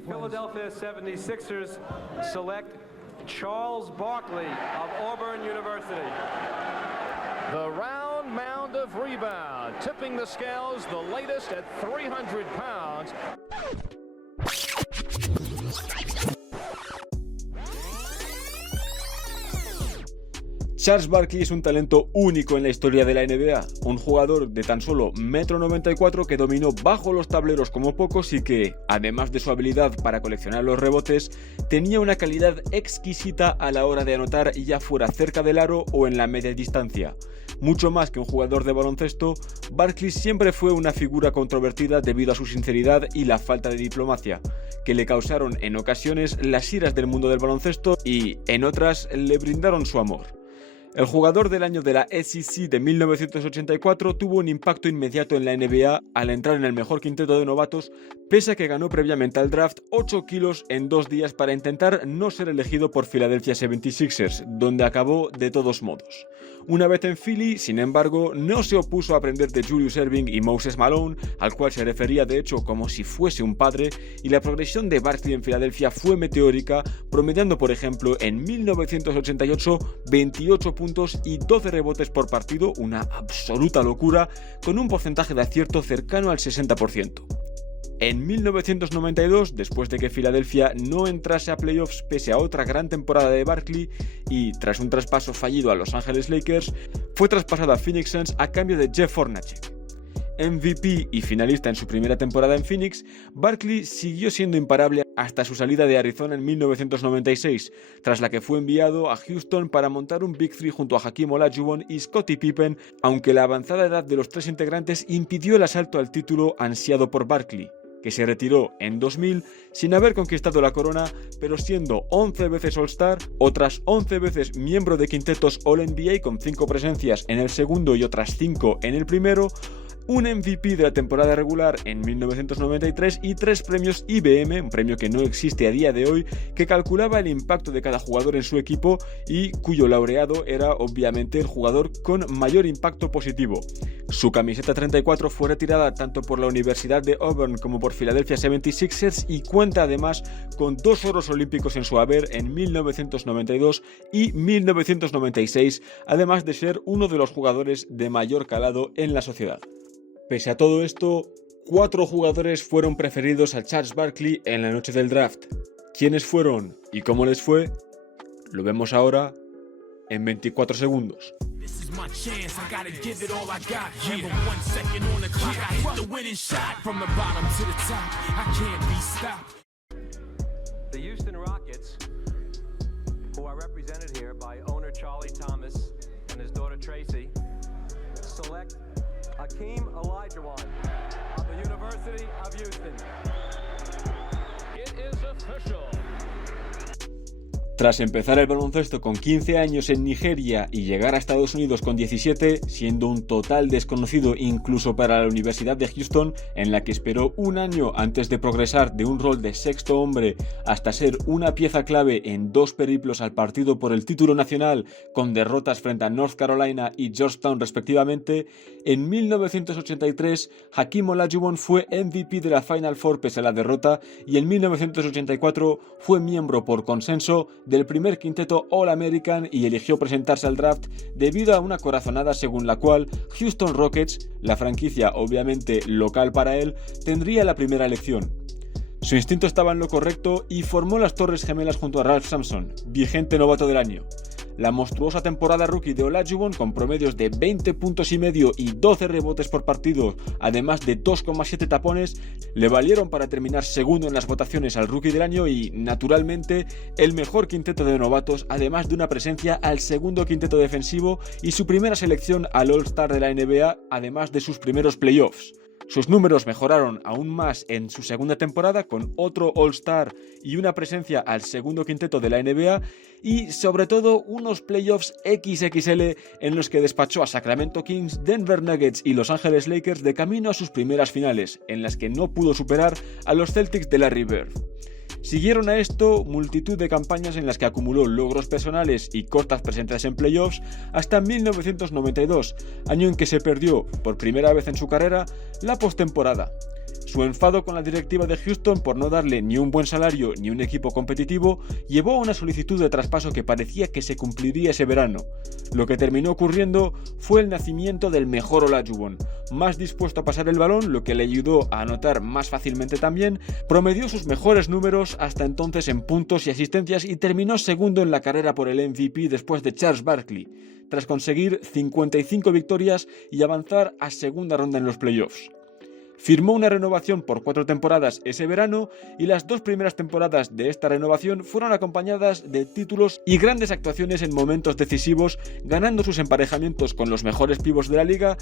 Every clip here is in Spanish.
Philadelphia 76ers select Charles Barkley of Auburn University. The round mound of rebound, tipping the scales, the latest at 300 pounds. Charles Barkley es un talento único en la historia de la NBA, un jugador de tan solo 1,94 m que dominó bajo los tableros como pocos y que, además de su habilidad para coleccionar los rebotes, tenía una calidad exquisita a la hora de anotar ya fuera cerca del aro o en la media distancia. Mucho más que un jugador de baloncesto, Barkley siempre fue una figura controvertida debido a su sinceridad y la falta de diplomacia, que le causaron en ocasiones las iras del mundo del baloncesto y, en otras, le brindaron su amor. El jugador del año de la SEC de 1984 tuvo un impacto inmediato en la NBA al entrar en el mejor quinteto de novatos, pese a que ganó previamente al draft 8 kilos en 2 días para intentar no ser elegido por Philadelphia 76ers, donde acabó de todos modos. Una vez en Philly, sin embargo, no se opuso a aprender de Julius Erving y Moses Malone, al cual se refería de hecho como si fuese un padre, y la progresión de Barkley en Filadelfia fue meteórica, promediando por ejemplo en 1988 28 puntos y 12 rebotes por partido, una absoluta locura, con un porcentaje de acierto cercano al 60%. En 1992, después de que Filadelfia no entrase a playoffs pese a otra gran temporada de Barkley y tras un traspaso fallido a Los Angeles Lakers, fue traspasado a Phoenix Suns a cambio de Jeff Hornacek. MVP y finalista en su primera temporada en Phoenix, Barkley siguió siendo imparable hasta su salida de Arizona en 1996, tras la que fue enviado a Houston para montar un Big Three junto a Hakeem Olajuwon y Scottie Pippen, aunque la avanzada edad de los tres integrantes impidió el asalto al título ansiado por Barkley, que se retiró en 2000 sin haber conquistado la corona, pero siendo 11 veces All-Star, otras 11 veces miembro de quintetos All-NBA con 5 presencias en el segundo y otras 5 en el primero, un MVP de la temporada regular en 1993 y 3 premios IBM, un premio que no existe a día de hoy, que calculaba el impacto de cada jugador en su equipo y cuyo laureado era obviamente el jugador con mayor impacto positivo. Su camiseta 34 fue retirada tanto por la Universidad de Auburn como por Philadelphia 76ers y cuenta además con 2 oros olímpicos en su haber en 1992 y 1996, además de ser uno de los jugadores de mayor calado en la sociedad. Pese a todo esto, 4 jugadores fueron preferidos a Charles Barkley en la noche del draft. ¿Quiénes fueron y cómo les fue? Lo vemos ahora en 24 segundos. The Houston Rockets, who are represented here by owner Charlie Thomas and his daughter Tracy, select Hakeem Olajuwon of the University of Houston. It is official. Tras empezar el baloncesto con 15 años en Nigeria y llegar a Estados Unidos con 17, siendo un total desconocido incluso para la Universidad de Houston, en la que esperó un año antes de progresar de un rol de sexto hombre hasta ser una pieza clave en 2 periplos al partido por el título nacional con derrotas frente a North Carolina y Georgetown respectivamente, en 1983 Hakeem Olajuwon fue MVP de la Final Four pese a la derrota y en 1984 fue miembro por consenso del primer quinteto All-American y eligió presentarse al draft debido a una corazonada según la cual Houston Rockets, la franquicia obviamente local para él, tendría la primera elección. Su instinto estaba en lo correcto y formó las Torres Gemelas junto a Ralph Sampson, vigente novato del año. La monstruosa temporada rookie de Olajuwon, con promedios de 20 puntos y medio y 12 rebotes por partido, además de 2,7 tapones, le valieron para terminar segundo en las votaciones al rookie del año y, naturalmente, el mejor quinteto de novatos, además de una presencia al segundo quinteto defensivo y su primera selección al All-Star de la NBA, además de sus primeros playoffs. Sus números mejoraron aún más en su segunda temporada con otro All-Star y una presencia al segundo quinteto de la NBA y sobre todo unos playoffs XXL en los que despachó a Sacramento Kings, Denver Nuggets y Los Angeles Lakers de camino a sus primeras finales, en las que no pudo superar a los Celtics de Larry Bird. Siguieron a esto multitud de campañas en las que acumuló logros personales y cortas presencias en playoffs hasta 1992, año en que se perdió, por primera vez en su carrera, la postemporada. Su enfado con la directiva de Houston por no darle ni un buen salario ni un equipo competitivo llevó a una solicitud de traspaso que parecía que se cumpliría ese verano. Lo que terminó ocurriendo fue el nacimiento del mejor Olajuwon, más dispuesto a pasar el balón, lo que le ayudó a anotar más fácilmente también, promedió sus mejores números hasta entonces en puntos y asistencias y terminó segundo en la carrera por el MVP después de Charles Barkley, tras conseguir 55 victorias y avanzar a segunda ronda en los playoffs. Firmó una renovación por 4 temporadas ese verano y las 2 primeras temporadas de esta renovación fueron acompañadas de títulos y grandes actuaciones en momentos decisivos, ganando sus emparejamientos con los mejores pívos de la liga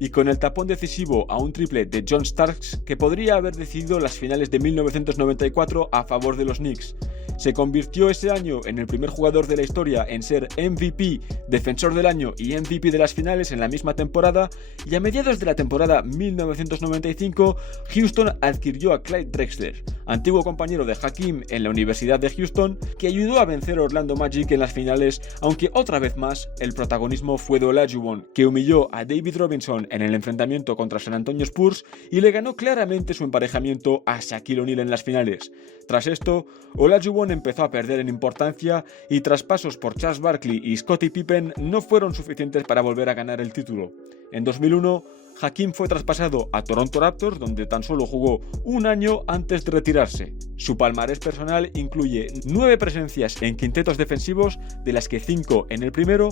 y con el tapón decisivo a un triple de John Starks que podría haber decidido las finales de 1994 a favor de los Knicks. Se convirtió ese año en el primer jugador de la historia en ser MVP, defensor del año y MVP de las finales en la misma temporada, y a mediados de la temporada 1995, Houston adquirió a Clyde Drexler, antiguo compañero de Hakeem en la Universidad de Houston, que ayudó a vencer a Orlando Magic en las finales, aunque otra vez más el protagonismo fue de Olajuwon, que humilló a David Robinson en el enfrentamiento contra San Antonio Spurs y le ganó claramente su emparejamiento a Shaquille O'Neal en las finales. Tras esto, Olajuwon empezó a perder en importancia y traspasos por Charles Barkley y Scottie Pippen no fueron suficientes para volver a ganar el título. En 2001, Hakeem fue traspasado a Toronto Raptors, donde tan solo jugó un año antes de retirarse. Su palmarés personal incluye 9 presencias en quintetos defensivos, de las que 5 en el primero,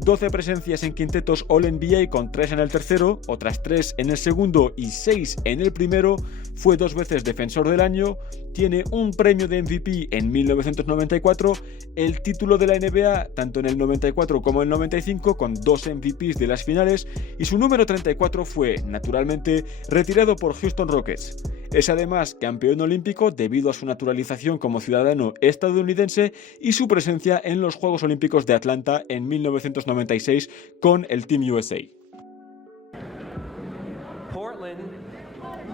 12 presencias en quintetos All-NBA con 3 en el tercero, otras 3 en el segundo y 6 en el primero, fue 2 veces defensor del año, tiene un premio de MVP en 1994, el título de la NBA tanto en el 94 como en el 95 con 2 MVPs de las finales y su número 34 fue, naturalmente, retirado por Houston Rockets. Es además campeón olímpico debido a su naturalización como ciudadano estadounidense y su presencia en los Juegos Olímpicos de Atlanta en 1996 con el Team USA. Portland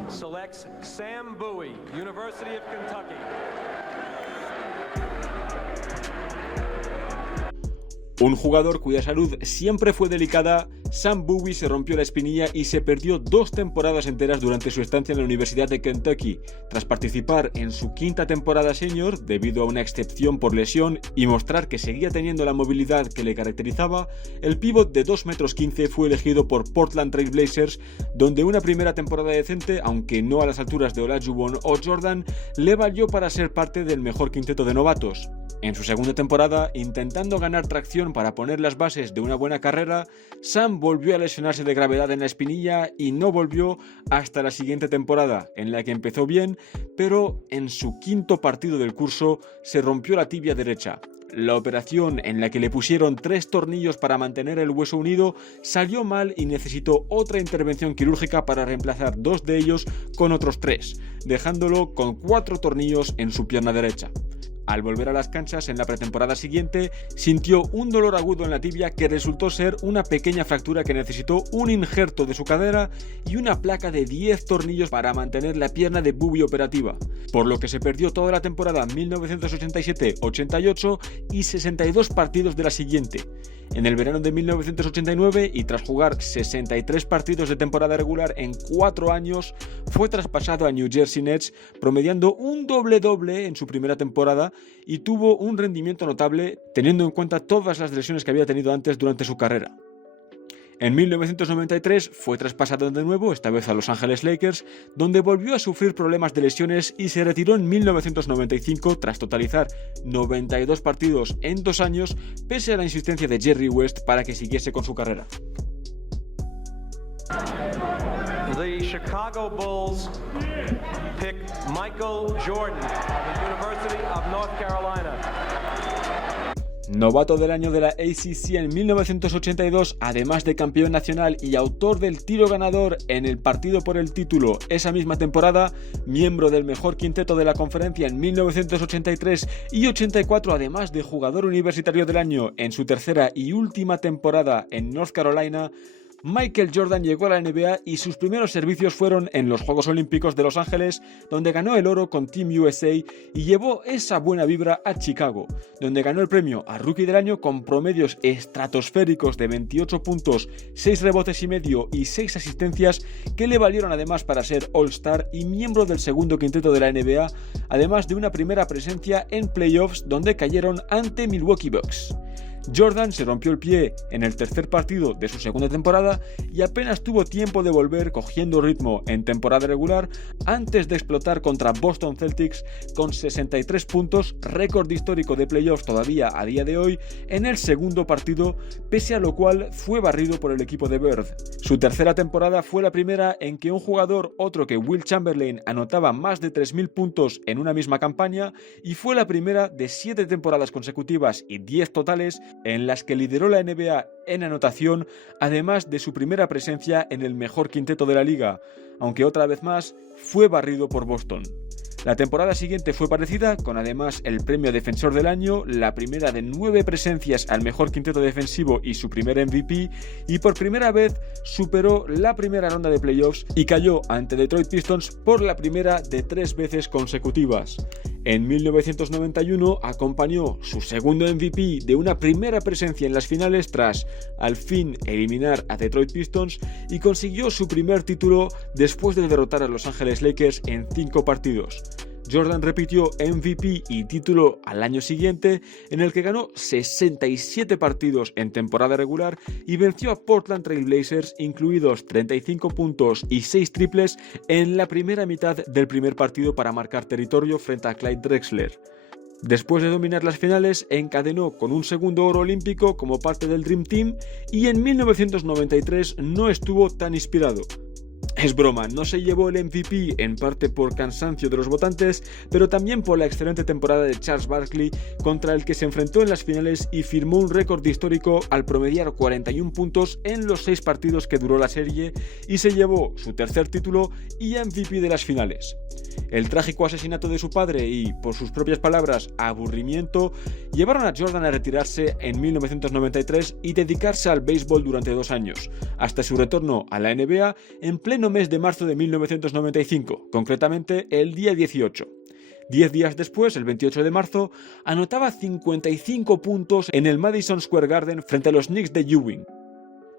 selects Sam Bowie, University of Kentucky. Un jugador cuya salud siempre fue delicada, Sam Bowie se rompió la espinilla y se perdió 2 temporadas enteras durante su estancia en la Universidad de Kentucky. Tras participar en su 5ª temporada senior, debido a una excepción por lesión y mostrar que seguía teniendo la movilidad que le caracterizaba, el pívot de 2,15 metros fue elegido por Portland Trail Blazers, donde una primera temporada decente, aunque no a las alturas de Olajuwon o Jordan, le valió para ser parte del mejor quinteto de novatos. En su segunda temporada, intentando ganar tracción para poner las bases de una buena carrera, Sam volvió a lesionarse de gravedad en la espinilla y no volvió hasta la siguiente temporada, en la que empezó bien, pero en su 5º partido del curso se rompió la tibia derecha. La operación, en la que le pusieron 3 tornillos para mantener el hueso unido, salió mal y necesitó otra intervención quirúrgica para reemplazar 2 de ellos con otros 3, dejándolo con 4 tornillos en su pierna derecha. Al volver a las canchas en la pretemporada siguiente, sintió un dolor agudo en la tibia que resultó ser una pequeña fractura que necesitó un injerto de su cadera y una placa de 10 tornillos para mantener la pierna de Bowie operativa, por lo que se perdió toda la temporada 1987-88 y 62 partidos de la siguiente. En el verano de 1989, y tras jugar 63 partidos de temporada regular en 4 años, fue traspasado a New Jersey Nets, promediando un doble-doble en su primera temporada y tuvo un rendimiento notable teniendo en cuenta todas las lesiones que había tenido antes durante su carrera. En 1993 fue traspasado de nuevo, esta vez a Los Ángeles Lakers, donde volvió a sufrir problemas de lesiones y se retiró en 1995 tras totalizar 92 partidos en 2 años, pese a la insistencia de Jerry West para que siguiese con su carrera. The Chicago Bulls pick Michael Jordan of the University of North Carolina. Novato del año de la ACC en 1982, además de campeón nacional y autor del tiro ganador en el partido por el título esa misma temporada, miembro del mejor quinteto de la conferencia en 1983 y 84, además de jugador universitario del año en su tercera y última temporada en North Carolina, Michael Jordan llegó a la NBA y sus primeros servicios fueron en los Juegos Olímpicos de Los Ángeles, donde ganó el oro con Team USA y llevó esa buena vibra a Chicago, donde ganó el premio a Rookie del Año con promedios estratosféricos de 28 puntos, 6 rebotes y medio y 6 asistencias que le valieron además para ser All-Star y miembro del segundo quinteto de la NBA, además de una primera presencia en playoffs donde cayeron ante Milwaukee Bucks. Jordan se rompió el pie en el tercer partido de su segunda temporada y apenas tuvo tiempo de volver cogiendo ritmo en temporada regular antes de explotar contra Boston Celtics con 63 puntos, récord histórico de playoffs todavía a día de hoy, en el segundo partido, pese a lo cual fue barrido por el equipo de Bird. Su tercera temporada fue la primera en que un jugador, otro que Will Chamberlain, anotaba más de 3.000 puntos en una misma campaña y fue la primera de 7 temporadas consecutivas y 10 totales en las que lideró la NBA en anotación, además de su primera presencia en el mejor quinteto de la liga, aunque otra vez más fue barrido por Boston. La temporada siguiente fue parecida, con además el premio Defensor del Año, la primera de 9 presencias al mejor quinteto defensivo y su primer MVP, y por primera vez superó la primera ronda de playoffs y cayó ante Detroit Pistons por la primera de 3 veces consecutivas. En 1991 acompañó su segundo MVP de una primera presencia en las finales tras, al fin, eliminar a Detroit Pistons y consiguió su primer título después de derrotar a Los Ángeles Lakers en 5 partidos. Jordan repitió MVP y título al año siguiente, en el que ganó 67 partidos en temporada regular y venció a Portland Trail Blazers, incluidos 35 puntos y 6 triples en la primera mitad del primer partido para marcar territorio frente a Clyde Drexler. Después de dominar las finales, encadenó con un segundo oro olímpico como parte del Dream Team y en 1993 no estuvo tan inspirado. Es broma, no se llevó el MVP en parte por cansancio de los votantes, pero también por la excelente temporada de Charles Barkley, contra el que se enfrentó en las finales y firmó un récord histórico al promediar 41 puntos en los 6 partidos que duró la serie y se llevó su tercer título y MVP de las finales. El trágico asesinato de su padre y, por sus propias palabras, aburrimiento, llevaron a Jordan a retirarse en 1993 y dedicarse al béisbol durante 2 años, hasta su retorno a la NBA en pleno mes de marzo de 1995, concretamente el día 18. 10 días después, el 28 de marzo, anotaba 55 puntos en el Madison Square Garden frente a los Knicks de Ewing.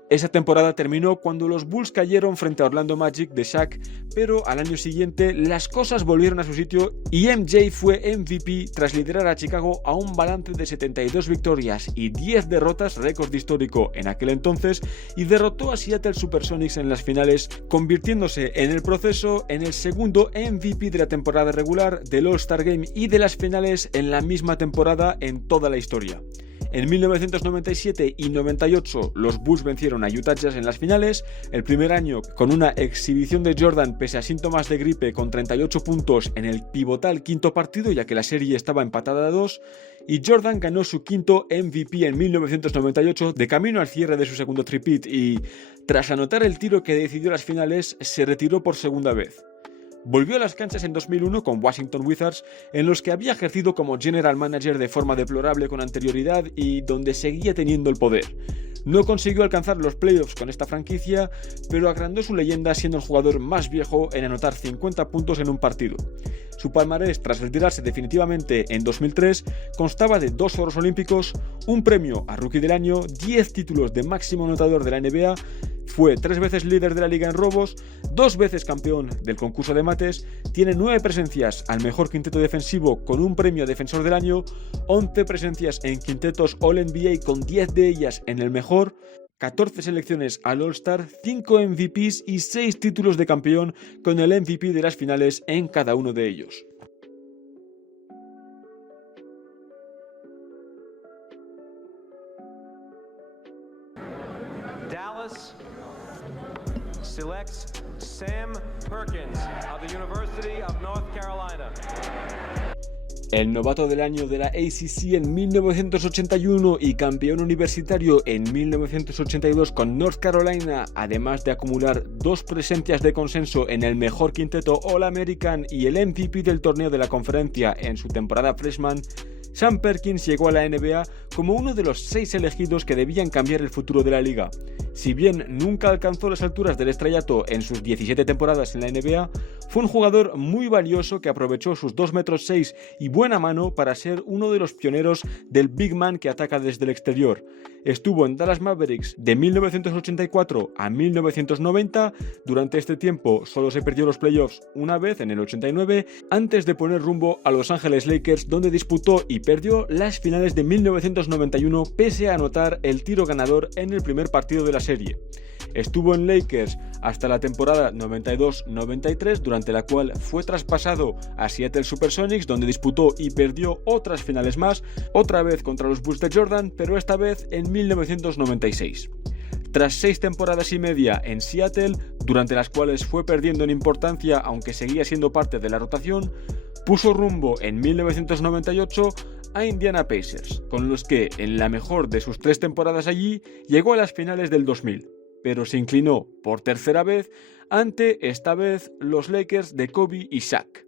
Esa temporada terminó cuando los Bulls cayeron frente a Orlando Magic de Shaq, pero al año siguiente las cosas volvieron a su sitio y MJ fue MVP tras liderar a Chicago a un balance de 72 victorias y 10 derrotas, récord histórico en aquel entonces, y derrotó a Seattle Supersonics en las finales, convirtiéndose en el proceso en el segundo MVP de la temporada regular, del All-Star Game y de las finales en la misma temporada en toda la historia. En 1997 y 98 los Bulls vencieron a Utah Jazz en las finales, el primer año con una exhibición de Jordan pese a síntomas de gripe con 38 puntos en el pivotal quinto partido, ya que la serie estaba empatada a 2, y Jordan ganó su quinto MVP en 1998 de camino al cierre de su segundo tripit y, tras anotar el tiro que decidió las finales, se retiró por segunda vez. Volvió a las canchas en 2001 con Washington Wizards, en los que había ejercido como general manager de forma deplorable con anterioridad y donde seguía teniendo el poder. No consiguió alcanzar los playoffs con esta franquicia, pero agrandó su leyenda siendo el jugador más viejo en anotar 50 puntos en un partido. Su palmarés, tras retirarse definitivamente en 2003, constaba de 2 oros olímpicos, un premio a Rookie del Año, 10 títulos de máximo anotador de la NBA, fue 3 veces líder de la liga en robos, 2 veces campeón del concurso de mates, tiene 9 presencias al mejor quinteto defensivo con un premio Defensor del Año, 11 presencias en quintetos All-NBA con 10 de ellas en el mejor, 14 selecciones al All-Star, 5 MVPs y 6 títulos de campeón con el MVP de las finales en cada uno de ellos. Dallas selects Sam Perkins of the University of North Carolina. El novato del año de la ACC en 1981 y campeón universitario en 1982 con North Carolina, además de acumular 2 presencias de consenso en el mejor quinteto All-American y el MVP del torneo de la conferencia en su temporada freshman, Sam Perkins llegó a la NBA como uno de los 6 elegidos que debían cambiar el futuro de la liga. Si bien nunca alcanzó las alturas del estrellato en sus 17 temporadas en la NBA, fue un jugador muy valioso que aprovechó sus 2,6 metros y buena mano para ser uno de los pioneros del big man que ataca desde el exterior. Estuvo en Dallas Mavericks de 1984 a 1990, durante este tiempo solo se perdió los playoffs una vez en el 89, antes de poner rumbo a Los Ángeles Lakers, donde disputó y perdió las finales de 1991 pese a anotar el tiro ganador en el primer partido de la serie. Estuvo en Lakers hasta la temporada 92-93, durante la cual fue traspasado a Seattle Supersonics, donde disputó y perdió otras finales más, otra vez contra los Bulls de Jordan, pero esta vez en 1996. Tras 6 temporadas y media en Seattle, durante las cuales fue perdiendo en importancia aunque seguía siendo parte de la rotación, puso rumbo en 1998 a Indiana Pacers, con los que en la mejor de sus 3 temporadas allí llegó a las finales del 2000, pero se inclinó por tercera vez ante, esta vez, los Lakers de Kobe y Shaq.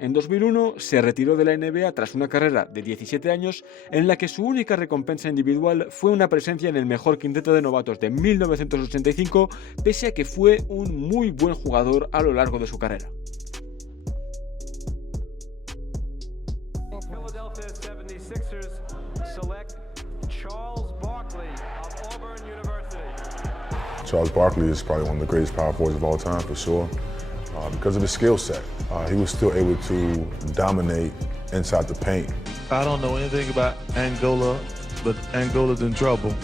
En 2001 se retiró de la NBA tras una carrera de 17 años en la que su única recompensa individual fue una presencia en el mejor quinteto de novatos de 1985, pese a que fue un muy buen jugador a lo largo de su carrera. Philadelphia 76ers select Charles Barkley of Auburn University. Charles Barkley is probably one of the greatest power forwards of all time, for sure, because of his skill set. He was still able to dominate inside the paint. I don't know anything about Angola, but Angola's in trouble.